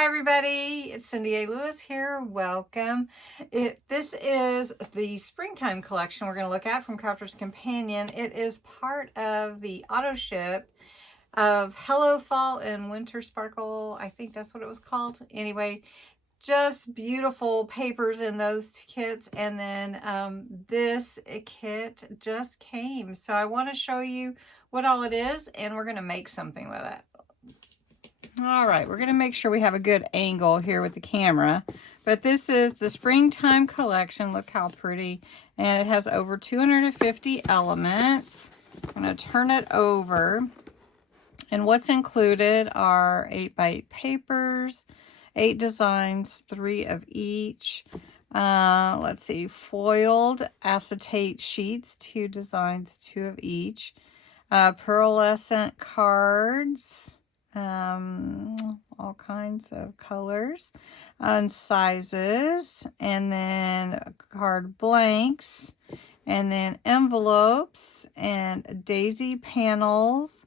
Hi everybody, it's Cindy A. Lewis here. Welcome. This is the springtime collection we're going to look at from Crafter's Companion. It is part of the auto ship of Hello Fall and Winter Sparkle. I think that's what it was called. Anyway, just beautiful papers in those kits, and then this kit just came. So I want to show you what all it is, and we're going to make something with it. All right, we're going to make sure we have a good angle here with the camera. But this is the springtime collection. Look how pretty. And it has over 250 elements. I'm going to turn it over. And what's included are 8x8 papers, 8 designs, 3 of each. Let's see, foiled acetate sheets, 2 designs, 2 of each. Pearlescent cards. All kinds of colors and sizes, and then card blanks, and then envelopes, and daisy panels,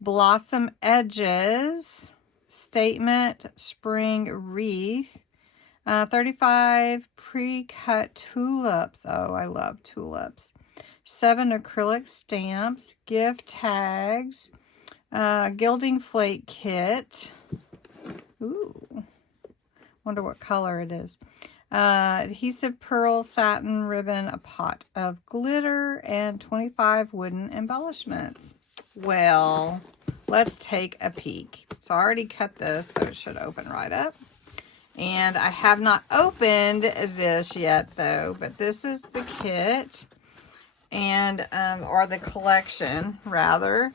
blossom edges, statement spring wreath, 35 pre-cut tulips. Oh, I love tulips. 7 acrylic stamps, gift tags, gilding flake kit. Ooh, wonder what color it is. Adhesive pearl satin ribbon, a pot of glitter, and 25 wooden embellishments. Well, let's take a peek. So I already cut this, so it should open right up. And I have not opened this yet though, but this is the kit, and or the collection rather.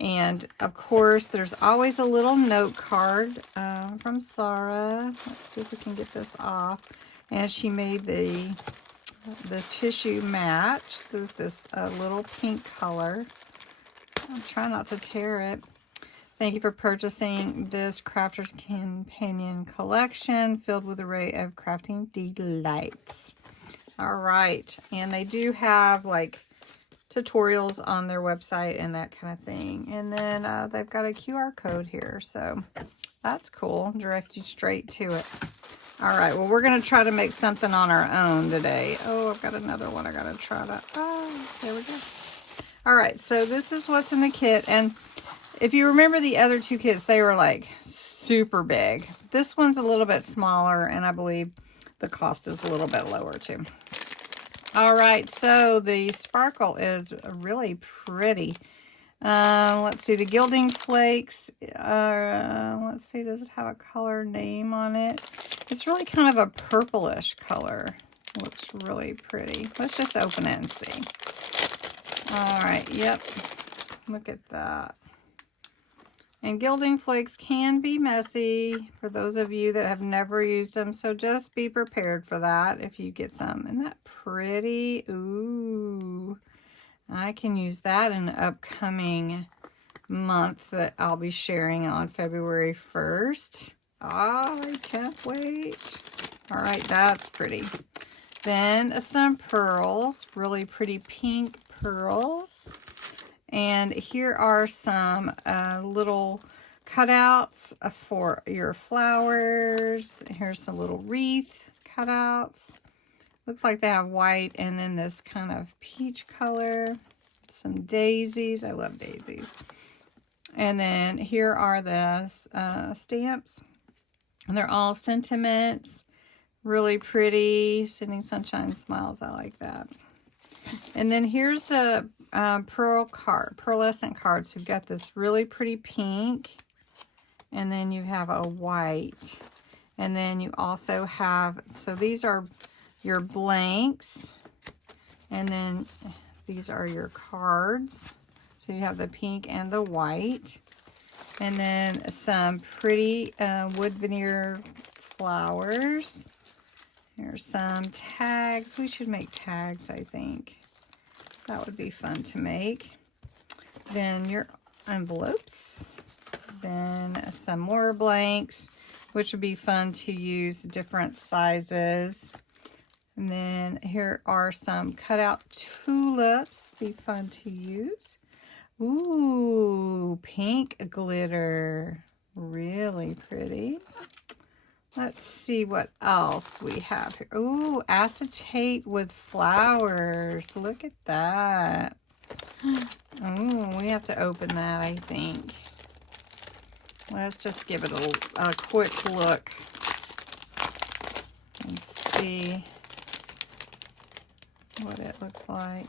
And of course, there's always a little note card from Sarah. Let's see if we can get this off. And she made the tissue match with this little pink color. I'm trying not to tear it. Thank you for purchasing this Crafter's Companion collection filled with an array of crafting delights. All right, and they do have like tutorials on their website and that kind of thing. And then they've got a QR code here, so that's cool. Direct you straight to it. All right, well, we're going to try to make something on our own today. Oh, I've got another one I got to try to... Oh, there we go. All right, so this is what's in the kit. And if you remember the other 2 kits, they were like super big. This one's a little bit smaller, and I believe the cost is a little bit lower too. All right, so the sparkle is really pretty. Let's see, the gilding flakes. Let's see, does it have a color name on it? It's really kind of a purplish color. Looks really pretty. Let's just open it and see. All right, yep. Look at that. And gilding flakes can be messy for those of you that have never used them, so just be prepared for that if you get some. Isn't that pretty? Ooh, I can use that in an upcoming month that I'll be sharing on February 1st. Oh, I can't wait. All right, that's pretty. Then some pearls, really pretty pink pearls. And here are some little cutouts for your flowers. Here's some little wreath cutouts. Looks like they have white and then this kind of peach color. Some daisies. I love daisies. And then here are the stamps. And they're all sentiments. Really pretty. Sending sunshine smiles. I like that. And then here's the pearlescent cards. You've got this really pretty pink, and then you have a white, and then you also have, so these are your blanks, and then these are your cards. So you have the pink and the white, and then some pretty wood veneer flowers. Here's some tags. We should make tags, I think. That would be fun to make. Then your envelopes. Then some more blanks, which would be fun to use different sizes. And then here are some cutout tulips. Be fun to use. Ooh, pink glitter. Really pretty. Let's see what else we have here. Ooh, acetate with flowers. Look at that. Ooh, we have to open that, I think. Let's just give it a quick look and see what it looks like.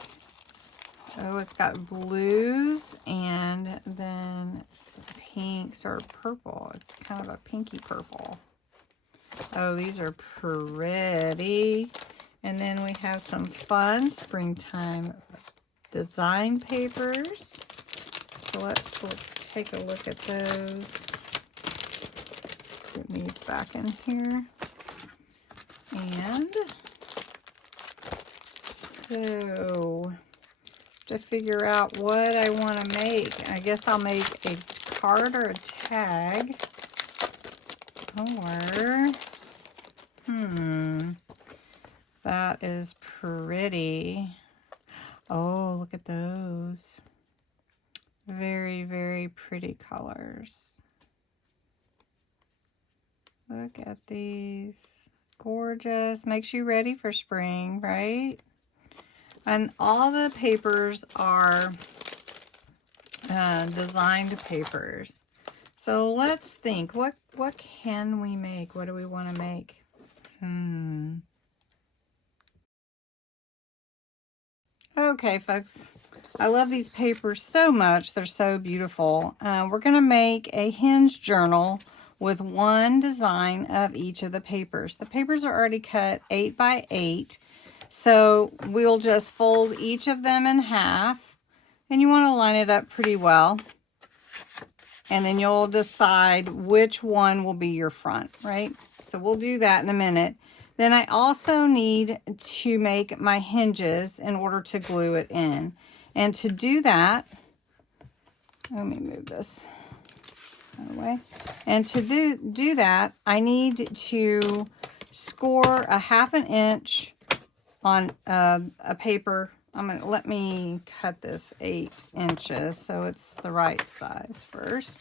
Oh, it's got blues and then pinks or purple. It's kind of a pinky purple. Oh, these are pretty. And then we have some fun springtime design papers. So let's take a look at those. Put these back in here. And so to figure out what I want to make, I guess I'll make a card or a tag. Or, that is pretty. Oh, look at those. Very, very pretty colors. Look at these. Gorgeous. Makes you ready for spring, right? And all the papers are designed papers. So let's think. What can we make? What do we want to make? Okay, folks. I love these papers so much. They're so beautiful. We're going to make a Hinge journal with one design of each of the papers. The papers are already cut 8 by 8. So we'll just fold each of them in half. And you want to line it up pretty well. And then you'll decide which one will be your front, right? So we'll do that in a minute. Then I also need to make my hinges in order to glue it in. And to do that, let me move this out of the way. And to do that, I need to score a 1/2 inch on a paper. Let me cut this 8 inches so it's the right size first.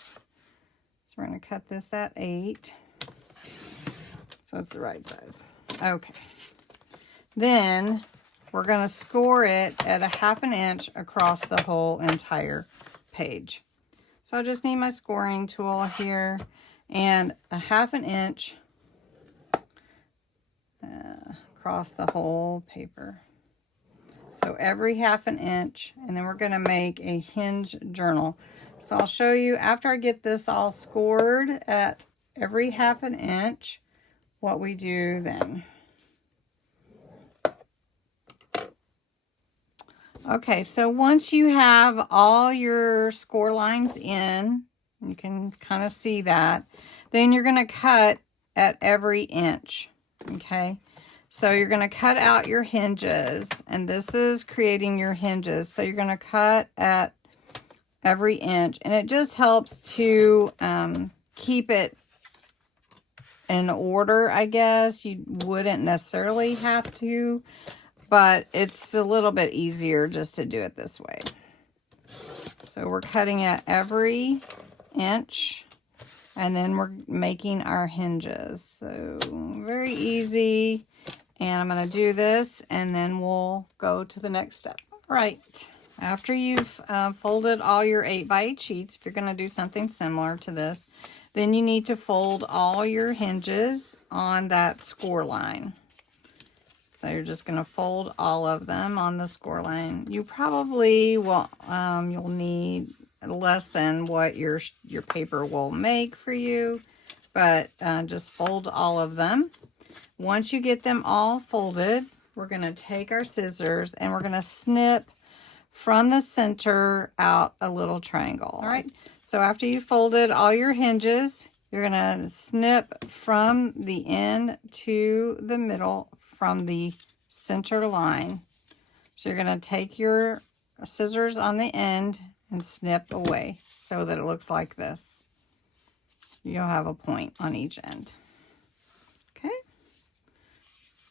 So we're going to cut this at 8. So it's the right size. Okay. Then we're going to score it at a 1/2 inch across the whole entire page. So I just need my scoring tool here and a 1/2 inch across the whole paper. So every 1/2 inch, and then we're going to make a hinge journal. So I'll show you after I get this all scored at every 1/2 inch what we do then. Okay, so once you have all your score lines in, you can kind of see that, then you're going to cut at every inch, okay? So you're going to cut out your hinges, and this is creating your hinges. So you're going to cut at every inch, and it just helps to keep it in order, I guess. You wouldn't necessarily have to, but it's a little bit easier just to do it this way. So we're cutting at every inch, and then we're making our hinges. So very easy. And I'm going to do this, and then we'll go to the next step. All right. After you've folded all your 8 by 8 sheets, if you're going to do something similar to this, then you need to fold all your hinges on that score line. So you're just going to fold all of them on the score line. You probably will, you'll need less than what your paper will make for you, but just fold all of them. Once you get them all folded, we're going to take our scissors and we're going to snip from the center out a little triangle. All right. So after you folded all your hinges, you're going to snip from the end to the middle from the center line. So you're going to take your scissors on the end and snip away so that it looks like this. You'll have a point on each end. Okay.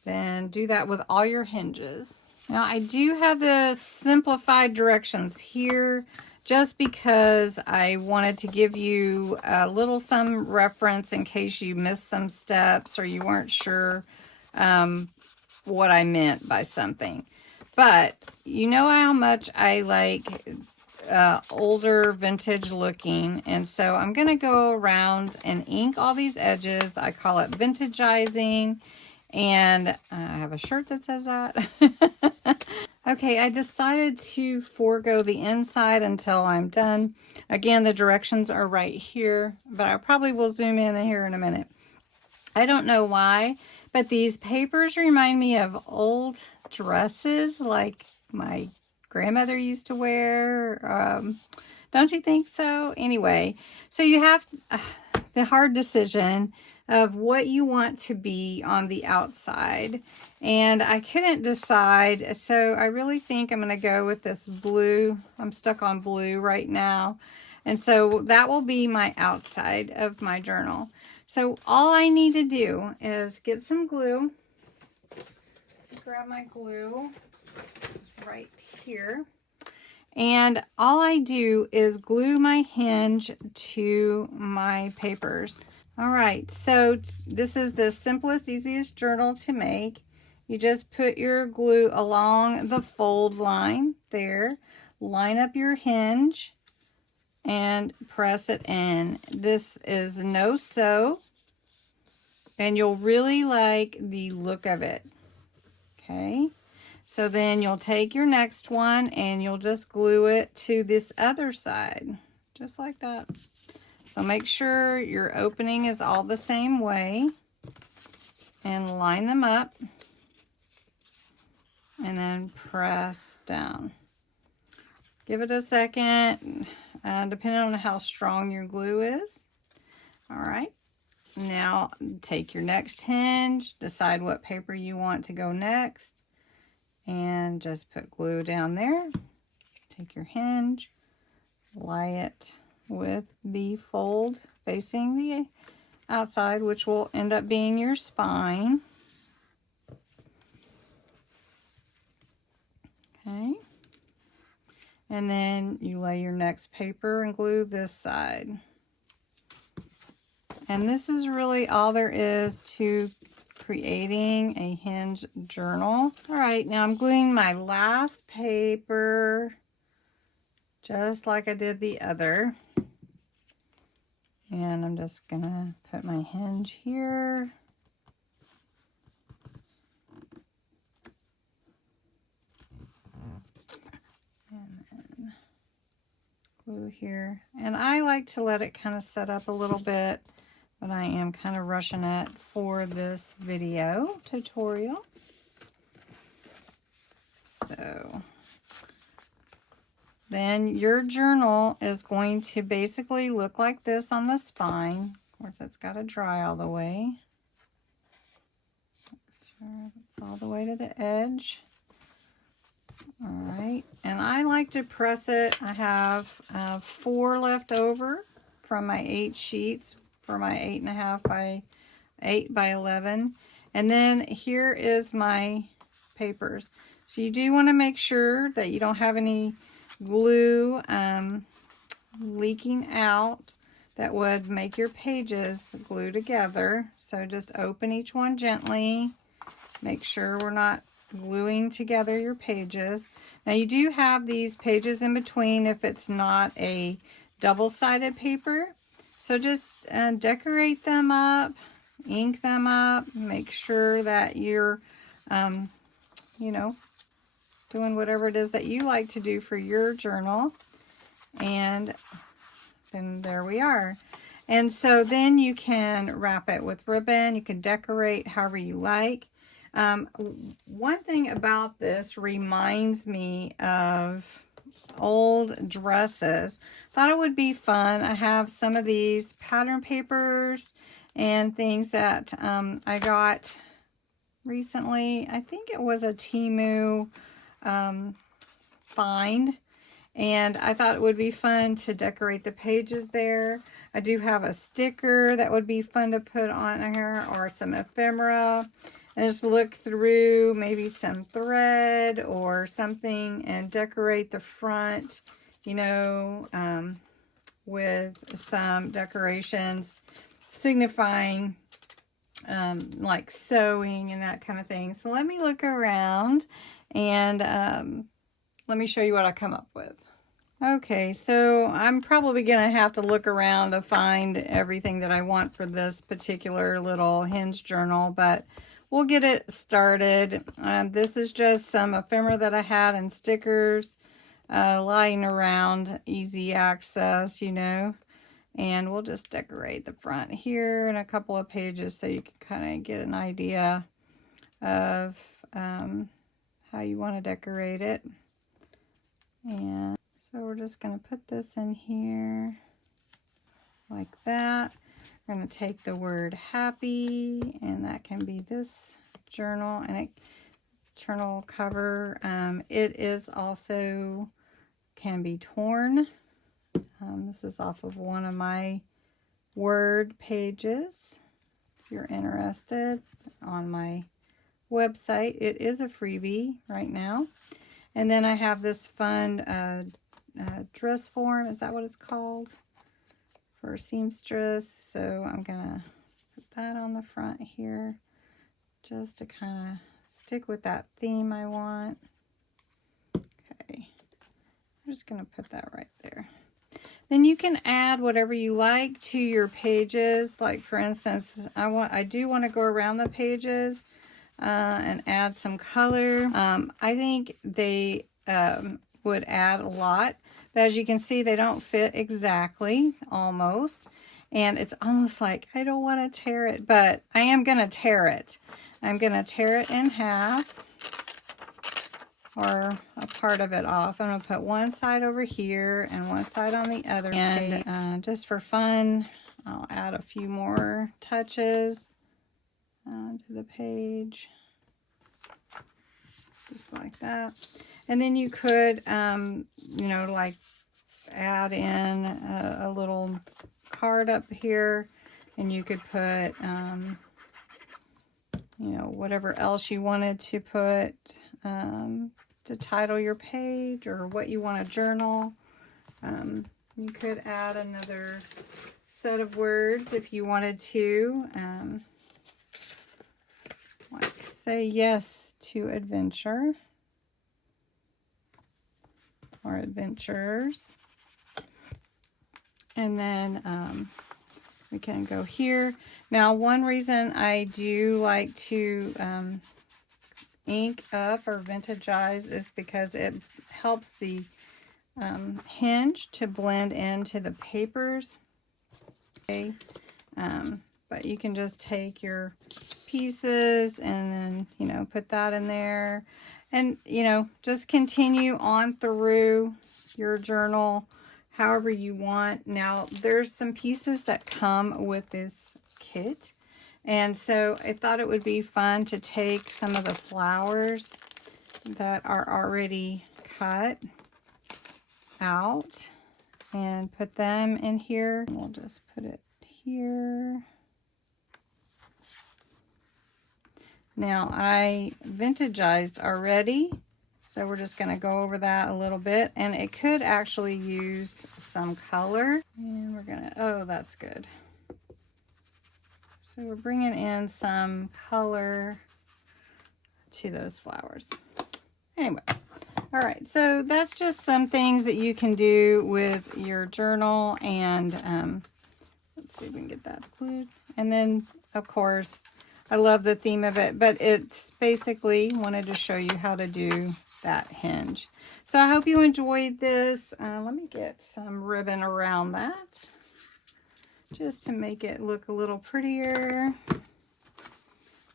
Then do that with all your hinges. Now I do have the simplified directions here just because I wanted to give you a little some reference in case you missed some steps or you weren't sure what I meant by something. But you know how much I like older vintage looking, and so I'm going to go around and ink all these edges. I call it vintageizing, and I have a shirt that says that. Okay, I decided to forego the inside until I'm done. Again, the directions are right here, but I probably will zoom in here in a minute. I don't know why, but these papers remind me of old dresses like my grandmother used to wear. Don't you think so? Anyway, so you have the hard decision of what you want to be on the outside. And I couldn't decide, so I really think I'm going to go with this blue. I'm stuck on blue right now. And so that will be my outside of my journal. So all I need to do is get some glue. Grab my glue. It's right here. And all I do is glue my hinge to my papers. All right, so this is the simplest, easiest journal to make. You just put your glue along the fold line there, line up your hinge, and press it in. This is no sew, and you'll really like the look of it. Okay, so then you'll take your next one and you'll just glue it to this other side, just like that. So make sure your opening is all the same way and line them up and then press down. Give it a second, depending on how strong your glue is. All right, now take your next hinge, decide what paper you want to go next, and just put glue down there. Take your hinge, lie it with the fold facing the outside, which will end up being your spine. Okay. And then you lay your next paper and glue this side. And this is really all there is to creating a hinge journal. All right, now I'm gluing my last paper just like I did the other. And I'm just gonna put my hinge here. And then glue here. And I like to let it kind of set up a little bit, but I am kind of rushing it for this video tutorial. So then your journal is going to basically look like this on the spine. Of course, it's got to dry all the way. Make sure it's all the way to the edge. All right, and I like to press it. I have 4 left over from my 8 sheets for my 8.5 by 8 by 11. And then here is my papers. So you do want to make sure that you don't have any glue leaking out that would make your pages glue together. So just open each one gently. Make sure we're not gluing together your pages. Now you do have these pages in between if it's not a double-sided paper. So just decorate them up, ink them up, make sure that you're, you know, doing whatever it is that you like to do for your journal. And then there we are. And so then you can wrap it with ribbon. You can decorate however you like. One thing about this reminds me of old dresses. Thought it would be fun. I have some of these pattern papers and things that I got recently. I think it was a Temu find, and I thought it would be fun to decorate the pages there. I do have a sticker that would be fun to put on here, or some ephemera, and just look through maybe some thread or something and decorate the front you know, with some decorations signifying like sewing and that kind of thing. So let me look around and let me show you what I come up with. Okay, so I'm probably going to have to look around to find everything that I want for this particular little Hinge journal, but we'll get it started. This is just some ephemera that I had and stickers lying around, easy access, you know. And we'll just decorate the front here and a couple of pages so you can kind of get an idea of how you want to decorate it. And so we're just going to put this in here like that. We're going to take the word happy, and that can be this journal, and it journal cover. It is also can be torn. This is off of one of my Word pages. If you're interested, on my website, it is a freebie right now. And then I have this fun dress form, is that what it's called? For seamstress. So I'm gonna put that on the front here just to kind of stick with that theme I want. Okay, I'm just gonna put that right there. Then you can add whatever you like to your pages. Like for instance, I do want to go around the pages and add some color. I think they would add a lot, but as you can see, they don't fit exactly, almost. And it's almost like I don't want to tear it, but I am going to tear it. I'm going to tear it in half, or a part of it off. I'm going to put one side over here and one side on the other. And just for fun, I'll add a few more touches to the page. Just like that. And then you could, you know, like add in a little card up here, and you could put, you know, whatever else you wanted to put to title your page, or what you want to journal. You could add another set of words if you wanted to, like say yes to adventure, or adventures. And then we can go here. Now, one reason I do like to ink up or vintagize is because it helps the hinge to blend into the papers. Okay. But you can just take your pieces and then, you know, put that in there, and, you know, just continue on through your journal however you want. Now, there's some pieces that come with this kit, and so I thought it would be fun to take some of the flowers that are already cut out and put them in here. We'll just put it here. Now, I vintagized already, so we're just going to go over that a little bit, and it could actually use some color. And we're going to, oh, that's good. So we're bringing in some color to those flowers. Anyway, all right, so that's just some things that you can do with your journal, and let's see if we can get that glued. And then, of course, I love the theme of it, but it's basically wanted to show you how to do that hinge. So I hope you enjoyed this. Let me get some ribbon around that just to make it look a little prettier.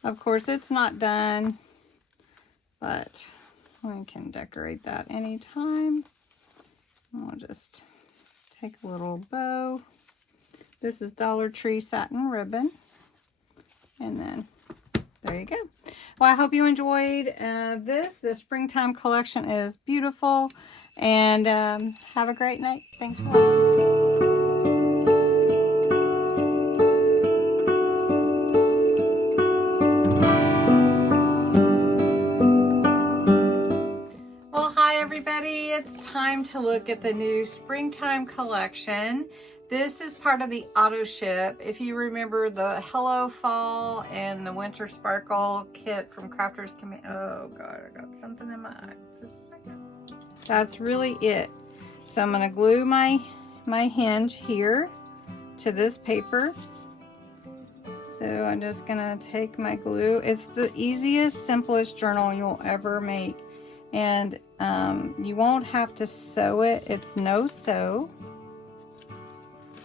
Of course, it's not done, but we can decorate that anytime. I'll just take a little bow. This is Dollar Tree satin ribbon. And then there you go. Well, I hope you enjoyed this. The springtime collection is beautiful. And have a great night. Thanks for watching. Well, hi everybody. It's time time to look at the new springtime collection. This is part of the auto ship. If you remember the Hello Fall and the Winter Sparkle kit from Crafters Command. Oh God, I got something in my eye. Just a second. That's really it. So I'm gonna glue my hinge here to this paper. So I'm just gonna take my glue. It's the easiest, simplest journal you'll ever make. And you won't have to sew it. It's no sew.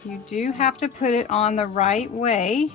You do have to put it on the right way.